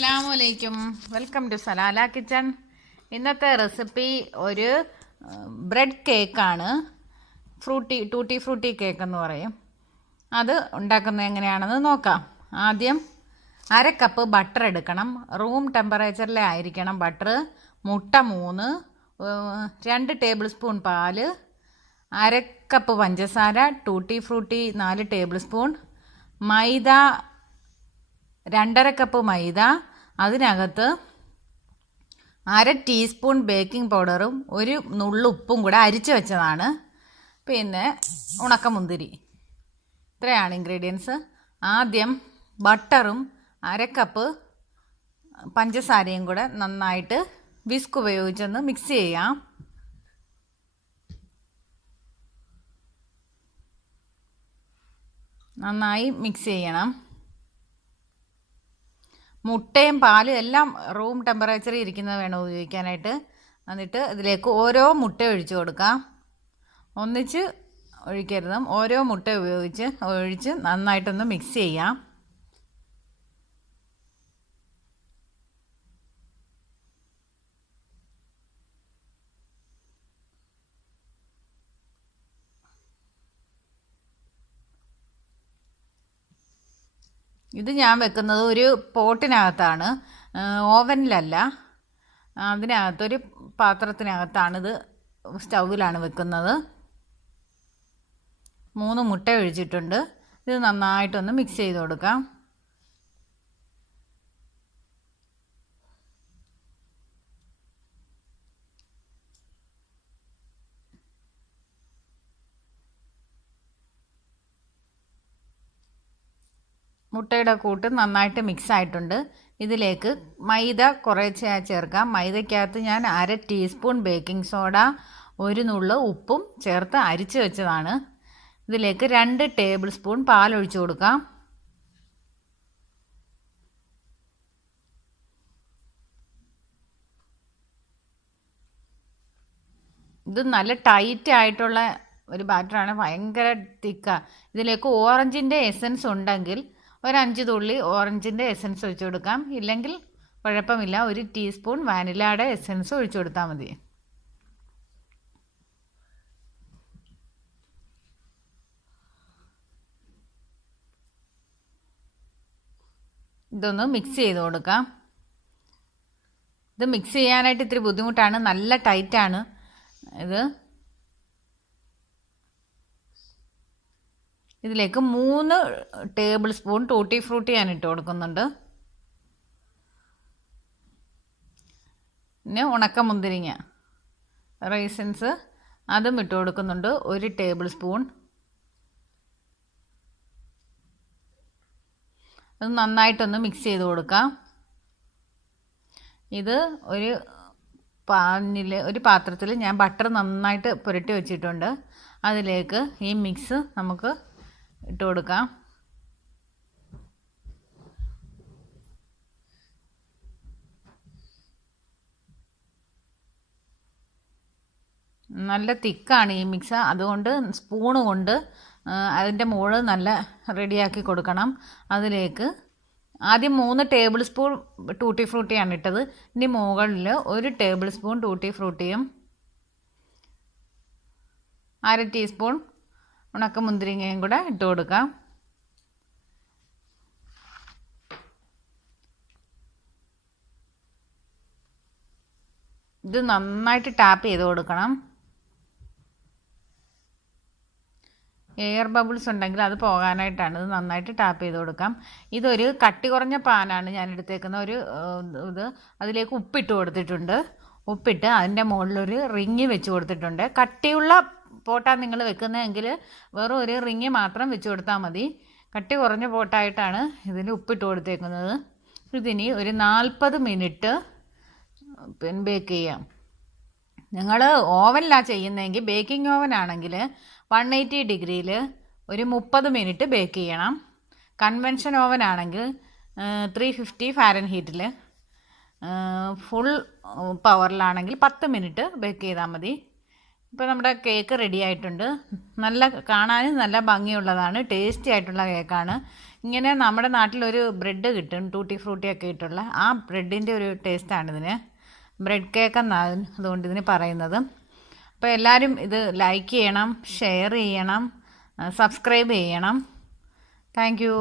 അസ്സലാമലൈക്കും, welcome to Salalah kitchen. ഇന്നത്തെ recipe ഒരു ബ്രെഡ് കേക്കാണ്. ടൂട്ടി ഫ്രൂട്ടി കേക്ക് എന്ന് പറയും. അത് ഉണ്ടാക്കുന്നത് എങ്ങനെയാണെന്ന് നോക്കാം. ആദ്യം 1/2 കപ്പ് ബട്ടർ എടുക്കണം. റൂം ടെമ്പറേച്ചറിലെ ആയിരിക്കണം ബട്ടർ. മുട്ട 3, 2 ടേബിൾ സ്പൂൺ പാല്, 1/2 കപ്പ് പഞ്ചസാര, ടൂട്ടി ഫ്രൂട്ടി 4 ടേബിൾ സ്പൂൺ, മൈദ 2.5 കപ്പ് മൈദ, അതിനകത്ത് 1/2 ടീസ്പൂൺ ബേക്കിംഗ് പൗഡറും 1 നുള്ളു ഉപ്പും കൂടെ അരിച്ച് വെച്ചതാണ്. പിന്നെ ഉണക്കമുന്തിരി. ഇത്രയാണ് ഇൻഗ്രീഡിയൻസ്. ആദ്യം ബട്ടറും 1/2 കപ്പ് പഞ്ചസാരയും കൂടെ നന്നായിട്ട് വിസ്ക് ഉപയോഗിച്ചൊന്ന് മിക്സ് ചെയ്യാം. നന്നായി മിക്സ് ചെയ്യണം. മുട്ടയും പാലും എല്ലാം റൂം ടെമ്പറേച്ചറിൽ ഇരിക്കുന്നത് വേണം ഉപയോഗിക്കാനായിട്ട്. എന്നിട്ട് ഇതിലേക്ക് ഓരോ മുട്ട ഒഴിച്ച് കൊടുക്കാം. ഒന്നിച്ച് ഒഴിക്കരുത്, ഓരോ മുട്ട ഒഴിച്ച് നന്നായിട്ടൊന്ന് മിക്സ് ചെയ്യാം. ഇത് ഞാൻ വെക്കുന്നത് ഒരു പോട്ടിനകത്താണ്, ഓവനിലല്ല. അതിനകത്തൊരു പാത്രത്തിനകത്താണിത്, സ്റ്റൗവിലാണ് വെക്കുന്നത്. 3 മുട്ട ഒഴിച്ചിട്ടുണ്ട്. ഇത് നന്നായിട്ടൊന്ന് മിക്സ് ചെയ്ത് കൊടുക്കാം. മുട്ടയുടെ കൂട്ട് നന്നായിട്ട് മിക്സ് ആയിട്ടുണ്ട്. ഇതിലേക്ക് മൈദ കുറേശ്ശെ ചേർക്കാം. മൈദയ്ക്കകത്ത് ഞാൻ 1/2 ടീസ്പൂൺ ബേക്കിംഗ് സോഡ, 1 നുള്ളു ഉപ്പും ചേർത്ത് അരിച്ച് വെച്ചതാണ്. ഇതിലേക്ക് 2 ടേബിൾ സ്പൂൺ പാലൊഴിച്ച് കൊടുക്കാം. ഇത് നല്ല ടൈറ്റ് ആയിട്ടുള്ള ഒരു ബാറ്ററാണ്, ഭയങ്കര തിക്കാണ്. ഇതിലേക്ക് ഓറഞ്ചിൻ്റെ എസൻസ് ഉണ്ടെങ്കിൽ ഒരു 5 തുള്ളി ഓറഞ്ചിൻ്റെ എസൻസ് ഒഴിച്ചു കൊടുക്കാം. ഇല്ലെങ്കിൽ കുഴപ്പമില്ല, 1 ടീസ്പൂൺ വാനിലയുടെ എസൻസ് ഒഴിച്ചു കൊടുത്താൽ മതി. ഇതൊന്ന് മിക്സ് ചെയ്ത് കൊടുക്കാം. ഇത് മിക്സ് ചെയ്യാനായിട്ട് ഇത്തിരി ബുദ്ധിമുട്ടാണ്, നല്ല ടൈറ്റാണ് ഇത്. ഇതിലേക്ക് 3 ടേബിൾ സ്പൂൺ ടൂട്ടി ഫ്രൂട്ടി ഞാൻ ഇട്ട് കൊടുക്കുന്നുണ്ട്. പിന്നെ ഉണക്കമുന്തിരിങ്ങ റൈസിൻസ് അതും ഇട്ട് കൊടുക്കുന്നുണ്ട്, 1 ടേബിൾ സ്പൂൺ. അത് നന്നായിട്ടൊന്ന് മിക്സ് ചെയ്ത് കൊടുക്കാം. ഇത് ഒരു പാത്രത്തിൽ ഞാൻ ബട്ടർ നന്നായിട്ട് പുരട്ടി വെച്ചിട്ടുണ്ട്. അതിലേക്ക് ഈ മിക്സ് നമുക്ക് ഇട്ട് കൊടുക്കാം. നല്ല തിക്കാണ് ഈ മിക്സ്, അതുകൊണ്ട് സ്പൂണ് കൊണ്ട് അതിൻ്റെ മുകളിൽ നല്ല റെഡിയാക്കി കൊടുക്കണം. അതിലേക്ക് ആദ്യം 3 ടേബിൾ സ്പൂൺ ടൂട്ടി ഫ്രൂട്ടിയാണ് ഇട്ടത്. ഇനി മുകളിൽ 1 ടേബിൾ സ്പൂൺ ടൂട്ടി ഫ്രൂട്ടിയും 1/2 ടീസ്പൂൺ ഉണക്കമുന്തിരിങ്ങയും കൂടെ ഇട്ട് കൊടുക്കാം. ഇത് നന്നായിട്ട് ടാപ്പ് ചെയ്ത് കൊടുക്കണം. എയർ ബബിൾസ് ഉണ്ടെങ്കിൽ അത് പോകാനായിട്ടാണ്. ഇത് നന്നായിട്ട് ടാപ്പ് ചെയ്ത് കൊടുക്കാം. ഇതൊരു കട്ടി കുറഞ്ഞ പാനാണ് ഞാൻ എടുത്തേക്കുന്ന ഇത്. അതിലേക്ക് ഉപ്പിട്ട് കൊടുത്തിട്ടുണ്ട്. ഉപ്പിട്ട് അതിൻ്റെ മുകളിലൊരു റിങ് വെച്ച് കൊടുത്തിട്ടുണ്ട്. കട്ടിയുള്ള പോട്ടാണ് നിങ്ങൾ വെക്കുന്നതെങ്കിൽ വെറും ഒരു റിങ് മാത്രം വെച്ച് കൊടുത്താൽ മതി. കട്ടി കുറഞ്ഞ പോട്ടായിട്ടാണ് ഇതിൽ ഉപ്പിട്ട് കൊടുത്തേക്കുന്നത്. ഇതിനി ഒരു 40 മിനിറ്റ് ബേക്ക് ചെയ്യാം. നിങ്ങൾ ഓവനിലാണ് ചെയ്യുന്നതെങ്കിൽ, ബേക്കിംഗ് ഓവൻ ആണെങ്കിൽ 180 ഡിഗ്രിയിൽ ഒരു 30 മിനിറ്റ് ബേക്ക് ചെയ്യണം. കൺവെൻഷൻ ഓവൻ ആണെങ്കിൽ 350 ഫാരൻഹീറ്റിൽ ഫുൾ പവറിലാണെങ്കിൽ 10 മിനിറ്റ് ബേക്ക് ചെയ്താൽ മതി. ഇപ്പോൾ നമ്മുടെ കേക്ക് റെഡി ആയിട്ടുണ്ട്. നല്ല കാണാനും നല്ല ഭംഗിയുള്ളതാണ്, ടേസ്റ്റി ആയിട്ടുള്ള കേക്കാണ്. ഇങ്ങനെ നമ്മുടെ നാട്ടിലൊരു ബ്രെഡ് കിട്ടും, ടൂട്ടി ഫ്രൂട്ടിയൊക്കെ ഇട്ടുള്ള ആ ബ്രെഡിൻ്റെ ഒരു ടേസ്റ്റാണിതിന്. ബ്രെഡ് കേക്ക് എന്നാണ് അതുകൊണ്ട് ഇതിന് പറയുന്നത്. അപ്പോൾ എല്ലാവരും ഇത് ലൈക്ക് ചെയ്യണം, ഷെയർ ചെയ്യണം, സബ്സ്ക്രൈബ് ചെയ്യണം. Thank you.